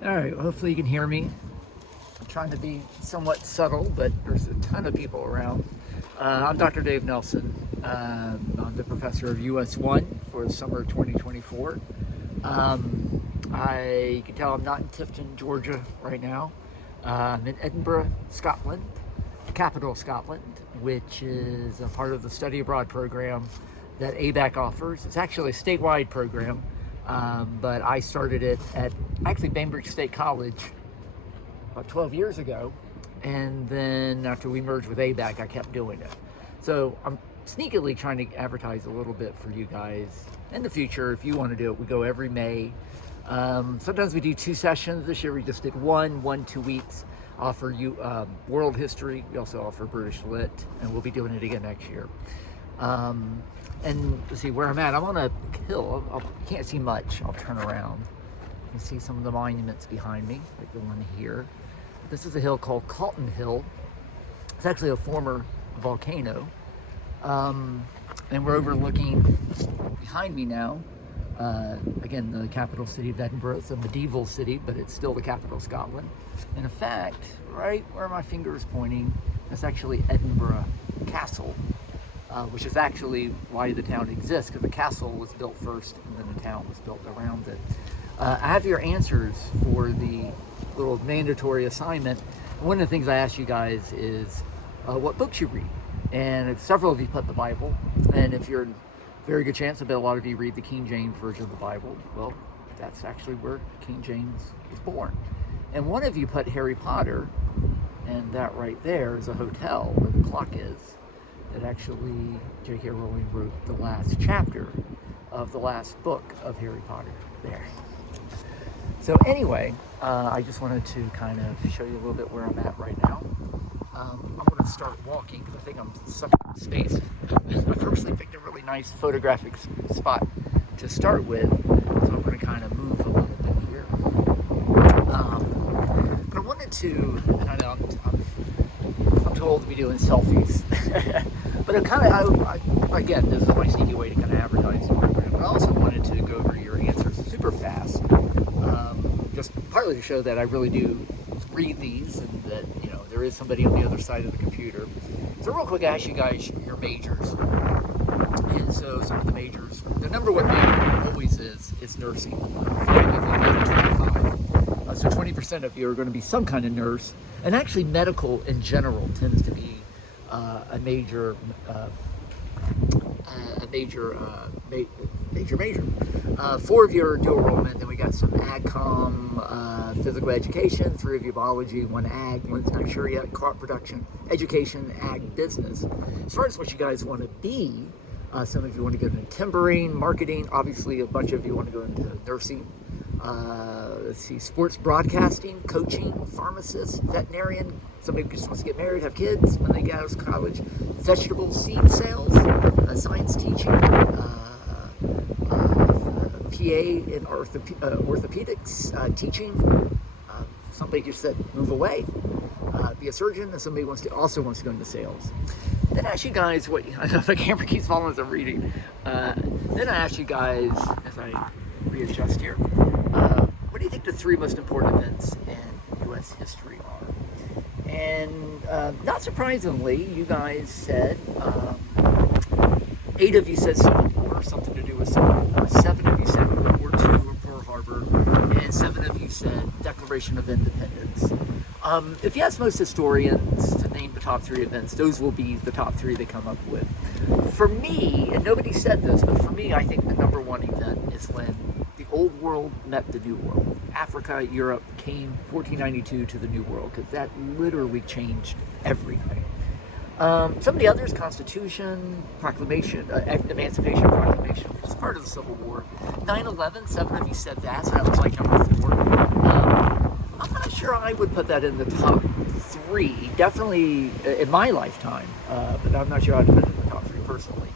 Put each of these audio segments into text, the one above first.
All right, well, hopefully you can hear me. I'm trying to be somewhat subtle, but there's a ton of people around. I'm Dr. Dave Nelson. I'm the professor of US 1 for the summer of 2024. You can tell I'm not in Tifton, Georgia right now. I'm in Edinburgh, Scotland, the capital of Scotland, which is a part of the study abroad program that ABAC offers. It's actually a statewide program, but I started it at actually Bainbridge State College about 12 years ago, and then after we merged with ABAC, I kept doing it. So I'm sneakily trying to advertise a little bit for you guys in the future. If you want to do it, we go every May. Sometimes we do 2 sessions. This year we just did one 2 weeks. Offer you world history. We also offer British Lit, and we'll be doing it again next year. And let's see where I'm at. I'm on a hill. I can't see much. I'll turn around. You can see some of the monuments behind me, like the one here. This is a hill called Calton Hill. It's actually a former volcano. And we're overlooking behind me now, again, the capital city of Edinburgh. It's a medieval city, but it's still the capital of Scotland. And in fact, right where my finger is pointing, that's actually Edinburgh Castle, which is actually why the town exists, because the castle was built first and then the town was built around it. I have your answers for the little mandatory assignment. One of the things I asked you guys is what books you read. And several of you put the Bible. And if you're in very good chance, I bet a lot of you read the King James Version of the Bible. Well, that's actually where King James was born. And one of you put Harry Potter, and that right there is a hotel where the clock is, that actually J.K. Rowling wrote the last chapter of the last book of Harry Potter there. So anyway, I just wanted to kind of show you a little bit where I'm at right now. I'm going to start walking because I think I'm sucking up space. I purposely picked a really nice photographic spot to start with, so I'm going to kind of move a little bit here. But I wanted to kind of, I'm told to be doing selfies, but again, this is my sneaky way to kind of advertise the program. But I also wanted to go over your answers super fast, just partly to show that I really do read these and that, you know, there is somebody on the other side of the computer. So real quick, I ask you guys your majors. And so some of the majors, the number one major always is nursing. 5 of you, 25. So 20% of you are going to be some kind of nurse. And actually medical in general tends to be a major. 4 of you are dual enrollment, then we got some AgCom, physical education, 3 of you biology, 1 ag, 1's not sure yet, crop production, education, ag, business. As far as what you guys want to be, some of you want to go into timbering, marketing, obviously a bunch of you want to go into nursing, let's see, sports broadcasting, coaching, pharmacist, veterinarian, somebody just wants to get married, have kids when they get out of college, vegetable seed sales, science teaching, PA in orthopedics, teaching. Somebody just said move away, be a surgeon, and somebody also wants to go into sales. Then I ask you guys what, I know the camera keeps falling as I'm reading. Then I ask you guys, as I readjust here, what do you think the 3 most important events in U.S. history are? And not surprisingly, you guys said, 8 of you said Civil War, something to do with Civil War. 7 of you said World War II or Pearl Harbor, and 7 of you said Declaration of Independence. If you ask most historians to name the top 3 events, those will be the top 3 they come up with. For me, and nobody said this, but for me, I think the number 1 event is when the Old World met the New World. Africa, Europe came 1492 to the New World, because that literally changed everything. Some of the others, Constitution, Proclamation, Emancipation Proclamation, which is part of the Civil War. 9/11, 7 of you said that, so that was like number 4. I'm not sure I would put that in the top 3, definitely in my lifetime, but I'm not sure I'd put it in the top 3 personally.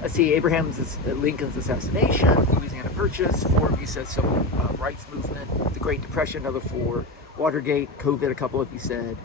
Let's see, Lincoln's assassination, Louisiana Purchase, 4 of you said Civil Rights Movement, the Great Depression, another 4, Watergate, COVID, a couple of you said,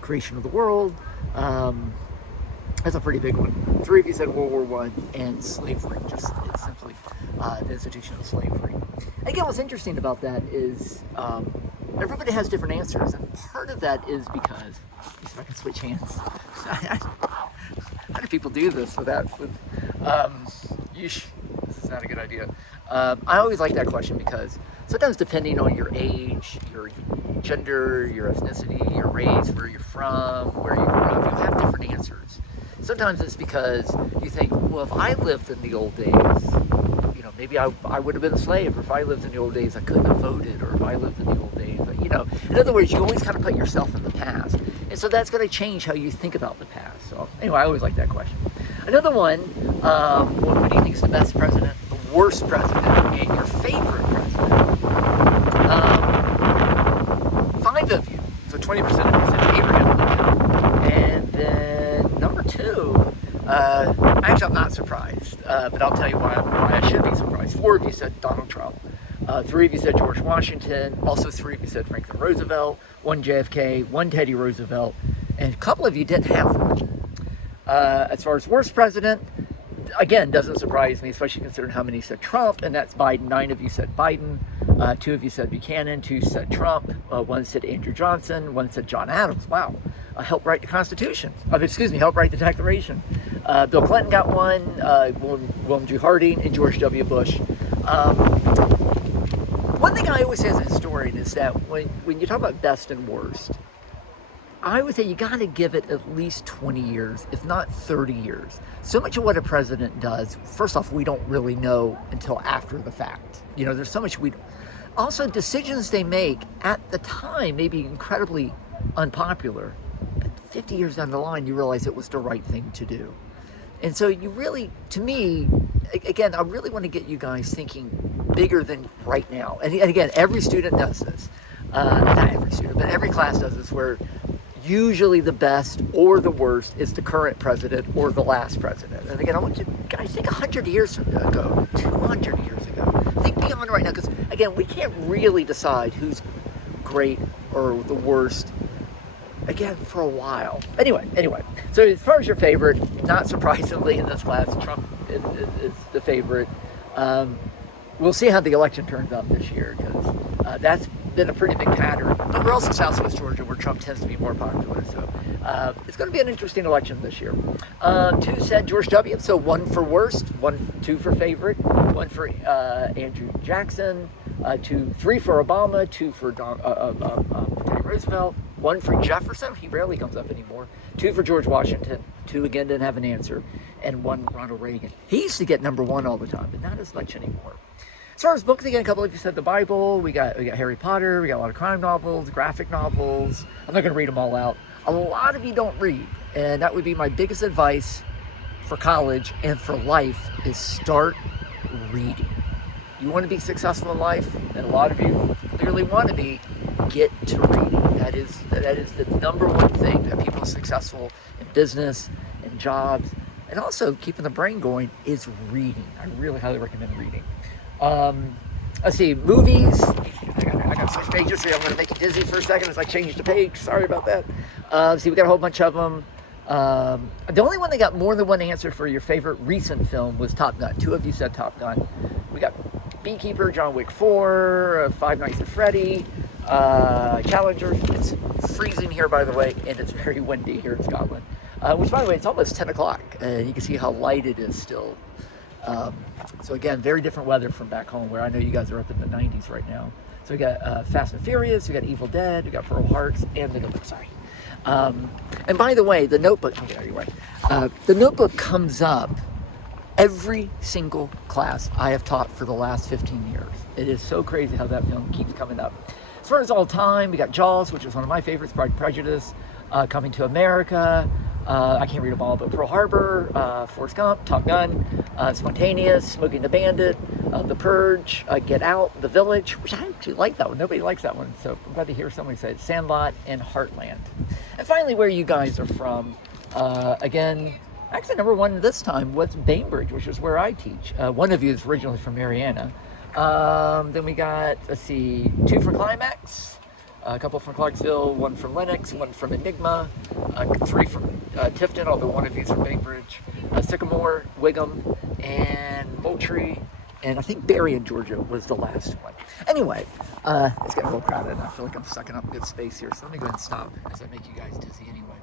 creation of the world. That's a pretty big one. 3 of you said World War One and slavery, just it's simply the institution of slavery. And again, what's interesting about that is everybody has different answers, and part of that is because, if I can switch hands, how do people do this without, yeesh, this is not a good idea. I always like that question because sometimes depending on your age, your gender, your ethnicity, your race, where you're from, where you grew up, you have different answers. Sometimes it's because you think, well, if I lived in the old days, you know, maybe I would have been a slave, or if I lived in the old days, I couldn't have voted, or if I lived in the old days, but, you know, in other words, you always kind of put yourself in the past. And so that's going to change how you think about the past. So anyway, I always like that question. Another one, what do you think is the best president, the worst president, and your favorite president? 5 of you, so 20% of you said Abraham Lincoln. And then number 2, actually I'm not surprised, but I'll tell you why I should be surprised. 4 of you said Donald Trump. 3 of you said George Washington. Also 3 of you said Franklin Roosevelt. 1 JFK, 1 Teddy Roosevelt, and a couple of you didn't have one. As far as worst president, again, doesn't surprise me, especially considering how many said Trump, and that's Biden. 9 of you said Biden. 2 of you said Buchanan. 2 said Trump. 1 said Andrew Johnson. 1 said John Adams. Wow. Helped write the Constitution. Helped write the Declaration. Bill Clinton got 1. William G. Harding and George W. Bush. One thing I always say as a historian is that when you talk about best and worst, I would say you got to give it at least 20 years, if not 30 years. So much of what a president does, first off, we don't really know until after the fact. You know, there's so much we... Also, decisions they make at the time may be incredibly unpopular. But 50 years down the line, you realize it was the right thing to do. And so you really, to me, again, I really want to get you guys thinking bigger than right now. And again, every student does this. Not every student, but every class does this, where usually the best or the worst is the current president or the last president. And again, I want you guys think 100 years ago, 200 years ago. Think beyond right now, because again, we can't really decide who's great or the worst, again, for a while. Anyway, so as far as your favorite, not surprisingly in this class, Trump is the favorite. We'll see how the election turns out this year, because that's been a pretty big pattern. But we're also Southwest Georgia, where Trump tends to be more popular. So it's going to be an interesting election this year. 2 said George W. So 1 for worst, 2 for favorite, 1 for Andrew Jackson, 3 for Obama, 2 for Teddy Roosevelt, 1 for Jefferson. He rarely comes up anymore. 2 for George Washington. 2 again didn't have an answer, and 1 Ronald Reagan. He used to get number 1 all the time, but not as much anymore. As far as books, again, a couple of you said the Bible. We got Harry Potter. We got a lot of crime novels, graphic novels. I'm not going to read them all out. A lot of you don't read, and that would be my biggest advice for college and for life is start reading. You want to be successful in life, and a lot of you clearly want to be. Get to reading. That is the number 1 thing that people are successful in business and jobs, and also keeping the brain going, is reading. I really highly recommend reading. Let's see, movies. I got to switch pages here. I'm going to make you dizzy for a second as I change the page. Sorry about that. See, we got a whole bunch of them. The only one that got more than 1 answer for your favorite recent film was Top Gun. 2 of you said Top Gun. We got Beekeeper, John Wick 4, Five Nights at Freddy, Challenger. It's freezing here, by the way, and it's very windy here in Scotland. Which, by the way, it's almost 10 o'clock. You can see how light it is still. So again, very different weather from back home, where I know you guys are up in the 90s right now. So we got Fast and Furious, we got Evil Dead, we got Pearl Hearts, and The Notebook. Sorry. And by the way, The Notebook. The Notebook comes up every single class I have taught for the last 15 years. It is so crazy how that film keeps coming up. As far as all time, we got Jaws, which is one of my favorites, Pride and Prejudice, Coming to America. I can't read them all, but Pearl Harbor, Forrest Gump, Top Gun, Spontaneous, Smoking the Bandit, The Purge, Get Out, The Village, which I actually like that one. Nobody likes that one, so I'm glad to hear somebody say it. Sandlot, and Heartland. And finally, where you guys are from. Again, actually number 1 this time was Bainbridge, which is where I teach. One of you is originally from Mariana. Then we got, let's see, 2 for Climax, a couple from Clarksville, one from Lenox, one from Enigma, 3 from Tifton, although one of these from Bainbridge, Sycamore, Wiggum, and Moultrie, and I think Barry in Georgia was the last one. Anyway, it's getting a little crowded, and I feel like I'm sucking up good space here, so let me go ahead and stop as I make you guys dizzy anyway.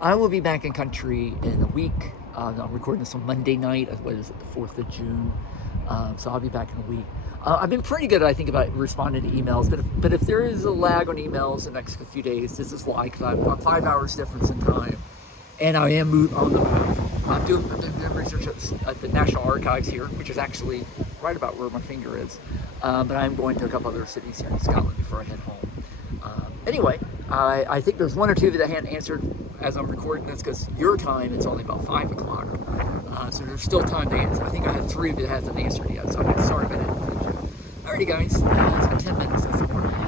I will be back in country in a week. I'm recording this on Monday night, what is it, the 4th of June, so I'll be back in a week. I've been pretty good, I think, about responding to emails, but if there is a lag on emails the next few days, this is why, because I'm 5 hours difference in time, and I am on the move. I'm doing research at the National Archives here, which is actually right about where my finger is, but I'm going to a couple other cities here in Scotland before I head home. Anyway, I think there's 1 or 2 that hadn't answered as I'm recording this, because your time, it's only about 5 o'clock, so there's still time to answer. I think I have 3 that hasn't answered yet, so I'm sorry if I didn't. Alrighty guys, it's been 10 minutes, that's the morning.